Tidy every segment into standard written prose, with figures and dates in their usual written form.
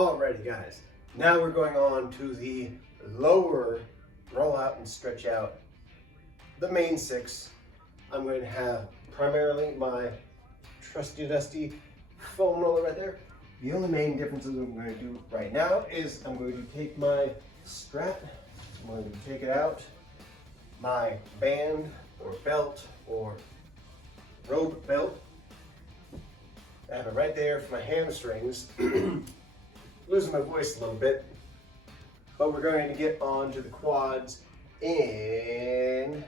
Alrighty guys, now we're going on to the lower roll out and stretch out. The main six, I'm going to have primarily my trusty dusty foam roller right there. The only main differences I'm going to do right now is I'm going to take my strap, I'm going to take it out, my band or belt or rope belt. I have it right there for my hamstrings. Losing my voice a little bit, but we're going to get on to the quads in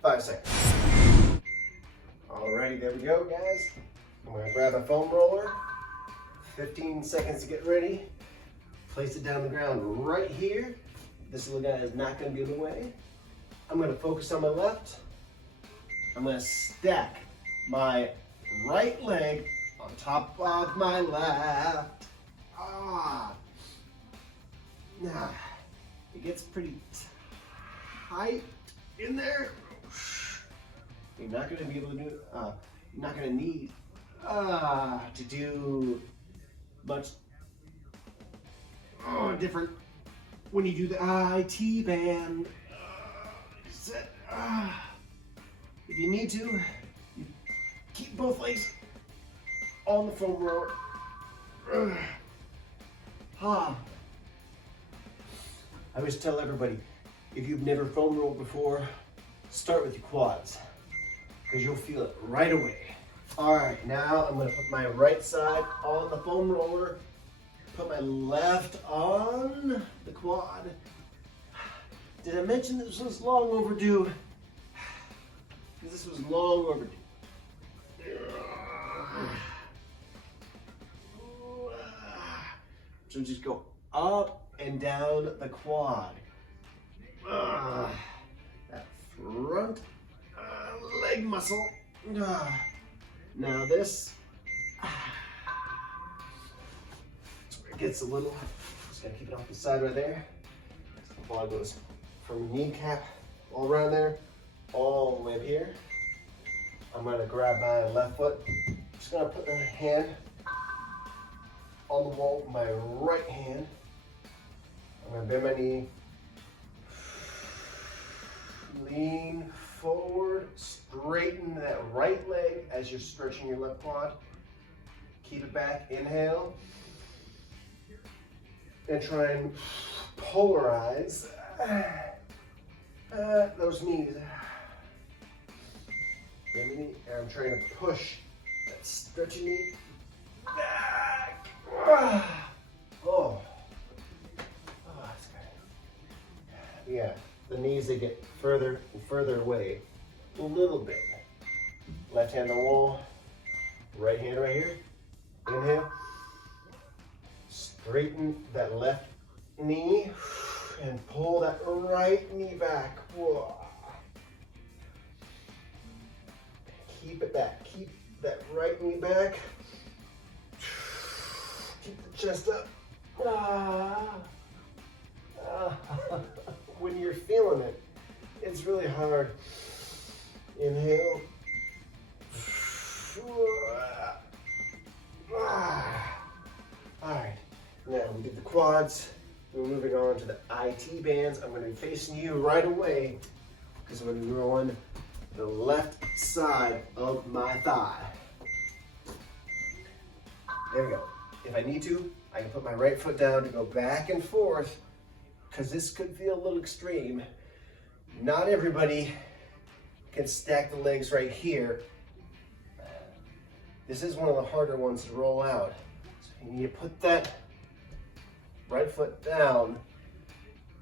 5 seconds. Alrighty, there we go, guys. I'm going to grab a foam roller, 15 seconds to get ready, place it down on the ground right here. This little guy is not going to be in the way. I'm going to focus on my left. I'm going to stack my right leg on top of my left. Now, it gets pretty tight in there. You're not going to be able to do it. You're not going to need to do much different when you do the IT band. If you need to, you keep both legs on the foam roller. I always tell everybody, if you've never foam rolled before, start with your quads, because you'll feel it right away. All right, now I'm going to put my right side on the foam roller, put my left on the quad. Did I mention this was long overdue? This was long overdue. So just go up and down the quad. That front leg muscle. Now this, that's where it gets a little, just gotta keep it off the side right there. The quad goes from kneecap all around there, all the way up here. I'm gonna grab my left foot. Just gonna put the hand on the wall with my right hand. I'm gonna bend my knee, lean forward, straighten that right leg as you're stretching your left quad. Keep it back, inhale, and try and polarize those knees. Bend the knee, and I'm trying to push that stretching knee back. Oh, that's good. Yeah, the knees, they get further and further away a little bit. Left hand on the wall, right hand right here. Inhale. Straighten that left knee and pull that right knee back. Whoa. Keep it back. Keep that right knee back. Keep the chest up. When you're feeling it, it's really hard. Inhale. All right, now we did the quads. We're moving on to the IT bands. I'm going to be facing you right away because I'm going to be rolling the left side of my thigh. There we go. If I need to, I can put my right foot down to go back and forth because this could feel a little extreme. Not everybody can stack the legs right here. This is one of the harder ones to roll out. So you need to put that right foot down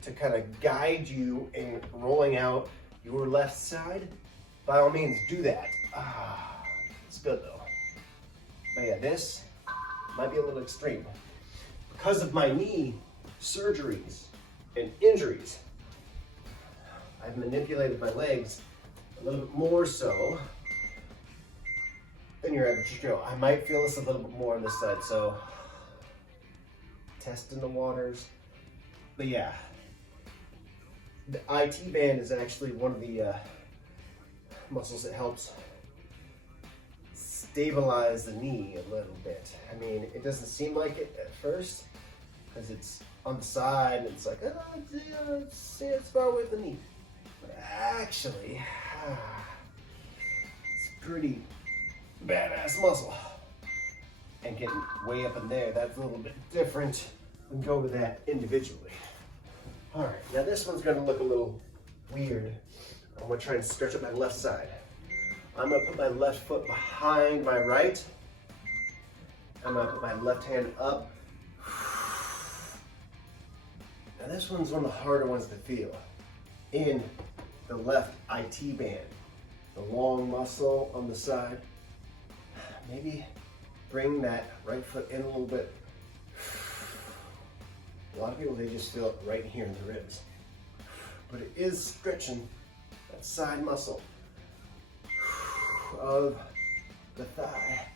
to kind of guide you in rolling out your left side. By all means, do that. It's good though. But yeah, this might be a little extreme. Because of my knee surgeries and injuries, I've manipulated my legs a little bit more so than your average Joe. I might feel this a little bit more on this side, so testing the waters. But yeah, the IT band is actually one of the muscles that helps stabilize the knee a little bit. I mean, it doesn't seem like it at first because it's on the side and it's like, oh, it's far away from the knee. But actually, it's pretty badass muscle. And getting way up in there, that's a little bit different. We can go over that individually. All right, now this one's gonna look a little weird. I'm gonna try and stretch up my left side. I'm gonna put my left foot behind my right. I'm gonna put my left hand up. Now this one's one of the harder ones to feel. In the left IT band, the long muscle on the side. Maybe bring that right foot in a little bit. A lot of people, they just feel it right here in the ribs. But it is stretching that side muscle of the thigh.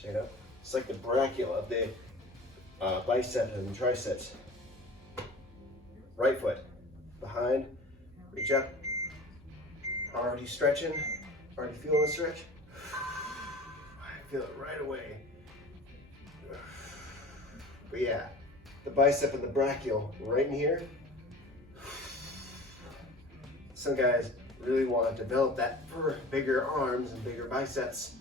Check it out. It's like the brachial of the biceps and triceps. Right foot behind, reach up. Already stretching, already feeling the stretch. I feel it right away. But yeah, the bicep and the brachial right in here. Some guys really want to develop that for bigger arms and bigger biceps.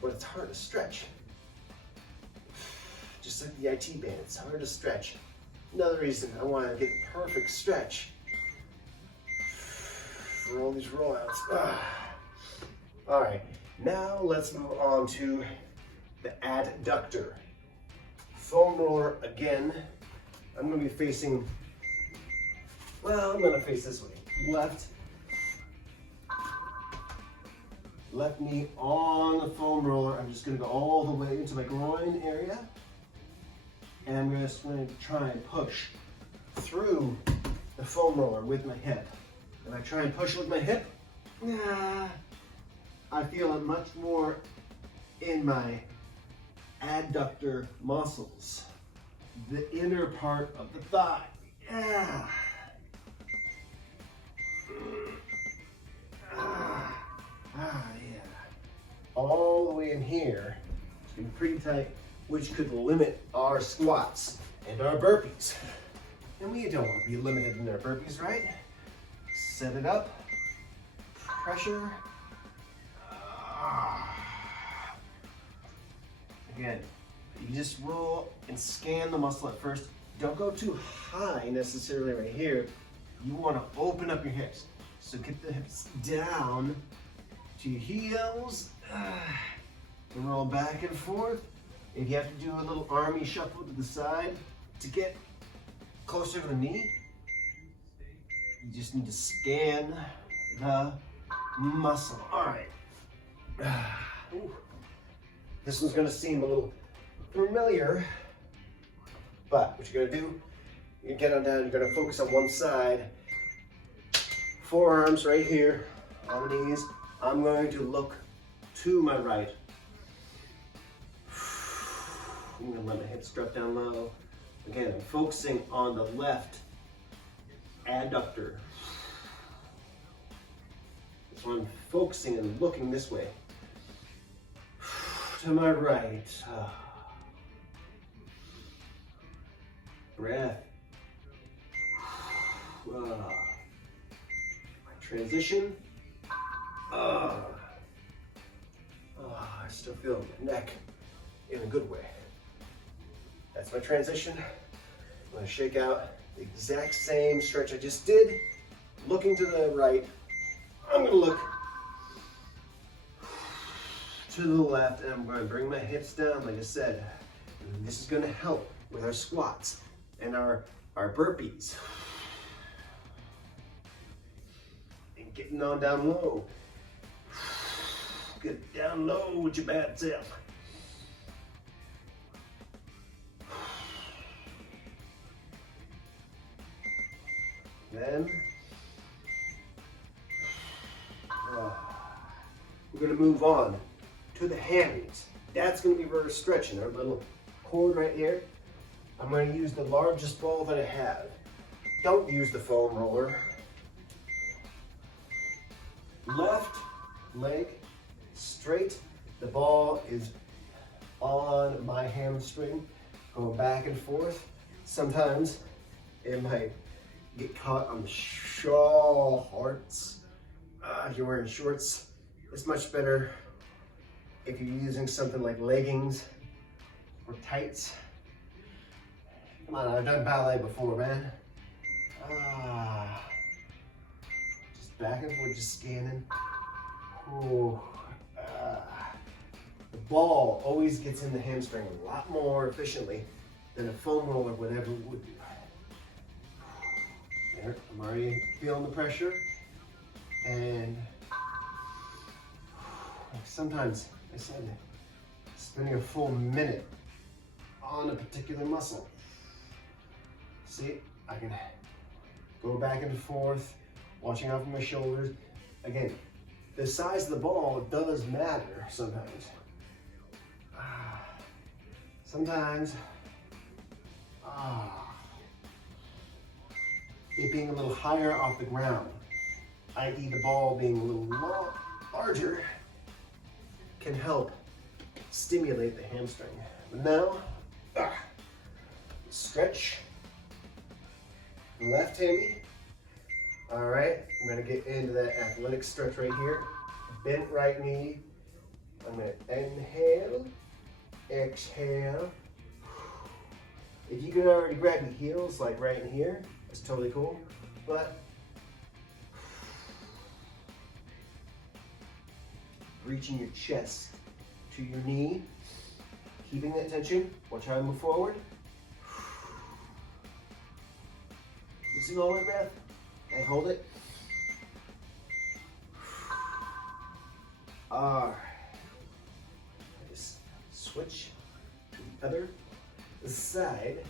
But it's hard to stretch. Just like the IT band, it's hard to stretch. Another reason I want to get the perfect stretch for all these rollouts. All right, now let's move on to the adductor. Foam roller again. I'm going to be facing, well, I'm going to face this way. Left knee on the foam roller. I'm just going to go all the way into my groin area. And I'm just going to try and push through the foam roller with my hip. If I try and push with my hip, I feel it much more in my adductor muscles, the inner part of the thigh. Yeah. Yeah. All the way in here. It's gonna be pretty tight, which could limit our squats and our burpees. And we don't want to be limited in our burpees, right? Set it up, pressure. Again, you just roll and scan the muscle at first. Don't go too high necessarily right here. You want to open up your hips. So get the hips down to your heels and roll back and forth. If you have to do a little army shuffle to the side to get closer to the knee, you just need to scan the muscle. All right. This one's gonna seem a little familiar, but what you're gonna do, you get on down, you're gonna focus on one side, forearms right here on the knees. I'm going to look to my right. I'm gonna let my hips drop down low. Again, I'm focusing on the left adductor. So I'm focusing and looking this way. To my right. Breath. Transition. I still feel my neck in a good way. That's my transition. I'm gonna shake out the exact same stretch I just did. Looking to the right. I'm gonna look to the left, and I'm going to bring my hips down, like I said. And this is going to help with our squats and our burpees. And getting on down low. Get down low with your bad self. Then we're going to move on to the hammies. That's going to be where we're stretching our little cord right here. I'm going to use the largest ball that I have. Don't use the foam roller. left leg straight. The ball is on my hamstring, going back and forth. Sometimes it might get caught on the shorts. If you're wearing shorts, it's much better if you're using something like leggings or tights. Come on, I've done ballet before, man. Just back and forth, just scanning. Ooh. The ball always gets in the hamstring a lot more efficiently than a foam roller would ever would do. There, I'm already feeling the pressure. And sometimes, I said, spending a full minute on a particular muscle. See, I can go back and forth, watching out for my shoulders. Again, the size of the ball does matter sometimes. Sometimes, it being a little higher off the ground, i.e. the ball being a little larger, can help stimulate the hamstring. But now, stretch, left hammy. All right, I'm gonna get into that athletic stretch right here. Bent right knee. I'm gonna inhale, exhale. If you can already grab your heels, like right in here, that's totally cool. But reaching your chest to your knee, keeping that tension. Watch how I move forward. Listen all my breath. And hold it. All right. Just switch to the other side.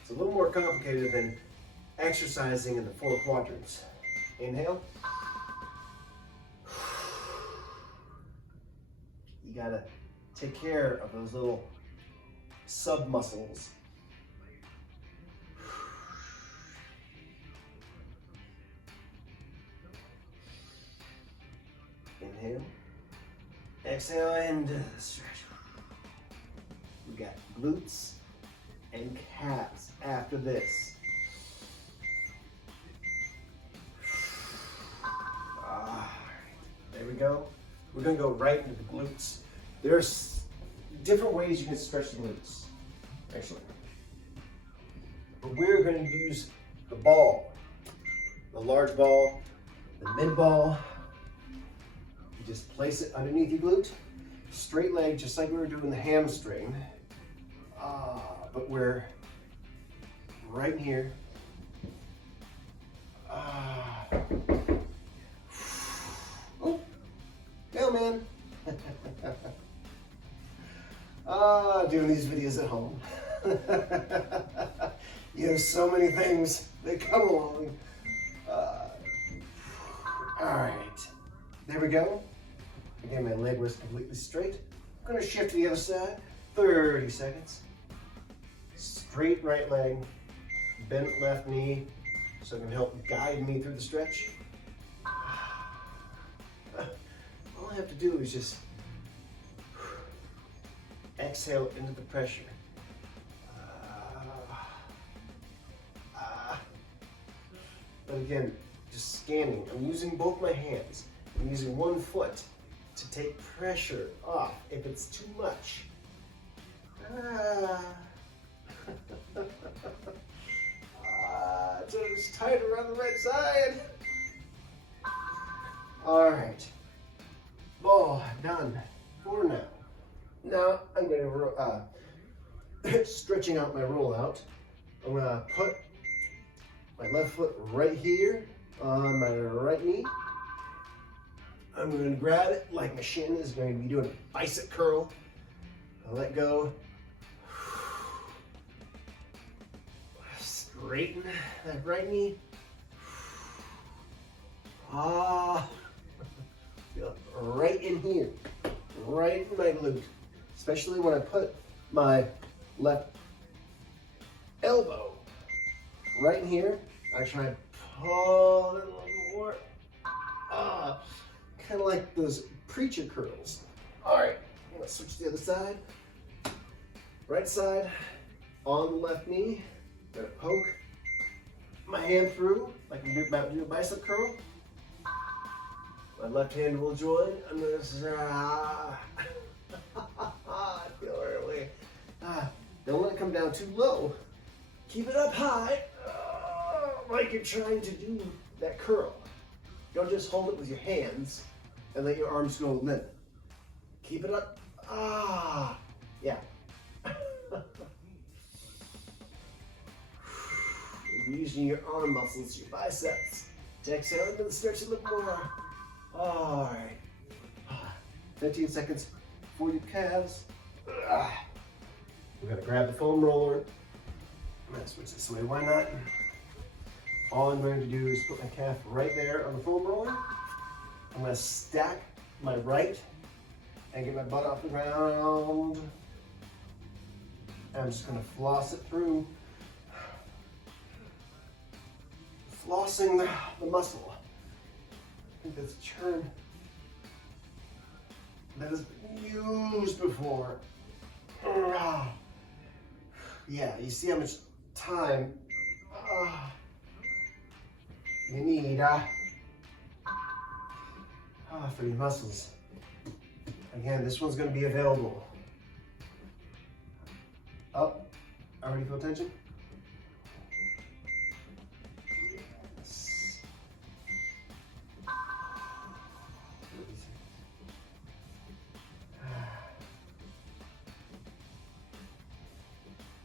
It's a little more complicated than exercising in the 4 quadrants. Inhale. You gotta take care of those little sub-muscles. Inhale. Exhale and stretch. We got glutes and calves after this. There we go. We're gonna go right into the glutes. There's different ways you can stretch the glutes, actually. But we're gonna use the ball, the large ball, the mid ball. You just place it underneath your glute, straight leg, just like we were doing the hamstring. But we're right in here. Oh, hell, man. Doing these videos at home. You have so many things that come along. All right, there we go. Again, my leg was completely straight. I'm gonna shift to the other side, 30 seconds. Straight right leg, bent left knee, so it can help guide me through the stretch. All I have to do is just exhale into the pressure. But again, just scanning. I'm using both my hands. I'm using one foot to take pressure off if it's too much. So it's tight around the right side. All right, ball done for now. Now I'm going to stretching out my rollout. I'm going to put my left foot right here on my right knee. I'm going to grab it like my shin is going to be doing a bicep curl. I'll let go. Straighten that right knee. Feel it right in here, right in my glute. Especially when I put my left elbow right in here. I try to pull it a little more. Kind of like those preacher curls. All right, I'm gonna switch to the other side. Right side, on the left knee, gonna poke my hand through, like I'm about to do a bicep curl. My left hand will join. I'm gonna I feel early. Don't let it come down too low. Keep it up high, like you're trying to do that curl. Don't just hold it with your hands and let your arms go limp. Keep it up. Yeah. You're using your arm muscles, your biceps, to exhale into the stretch a little more. All right. 15 seconds for your calves. We're gonna grab the foam roller. I'm gonna switch this way, why not? All I'm going to do is put my calf right there on the foam roller. I'm gonna stack my right and get my butt off the ground. And I'm just gonna floss it through. Flossing the muscle. I think that's a term that has been used before. Yeah, you see how much time you need for your muscles. Again, this one's going to be available. Oh, already feel tension? Yes.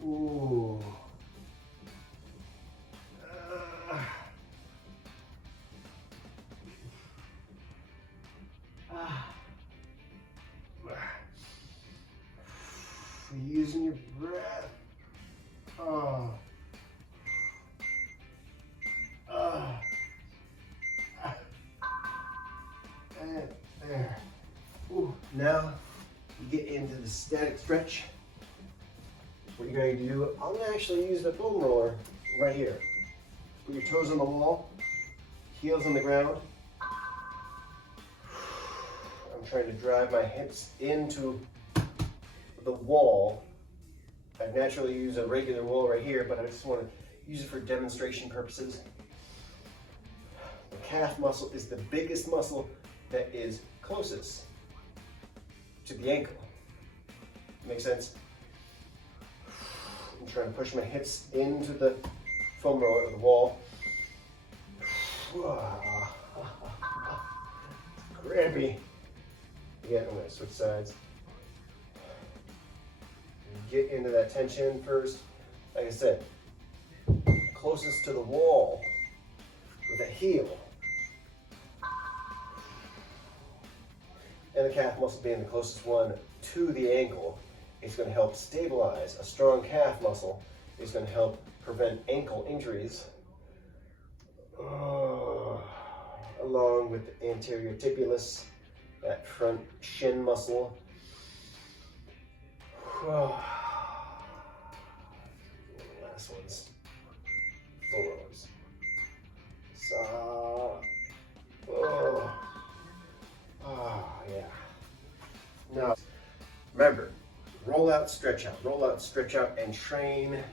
Ooh. Using your breath. And there. Ooh. Now you get into the static stretch. What you're going to do, I'm going to actually use the foam roller right here. Put your toes on the wall, heels on the ground. I'm trying to drive my hips into the wall. I naturally use a regular wall right here, but I just want to use it for demonstration purposes. The calf muscle is the biggest muscle that is closest to the ankle. Make sense? I'm trying to push my hips into the foam roller of the wall. Crampy. Again, I'm going to switch sides. Get into that tension first. Like I said, closest to the wall with the heel. And the calf muscle being the closest one to the ankle. It's going to help stabilize. A strong calf muscle is going to help prevent ankle injuries, along with the anterior tibulus, that front shin muscle. Last ones. Forwards. Yeah. Now, remember, roll out, stretch out, and train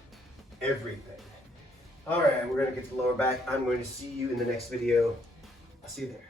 everything. All right, we're gonna get to the lower back. I'm going to see you in the next video. I'll see you there.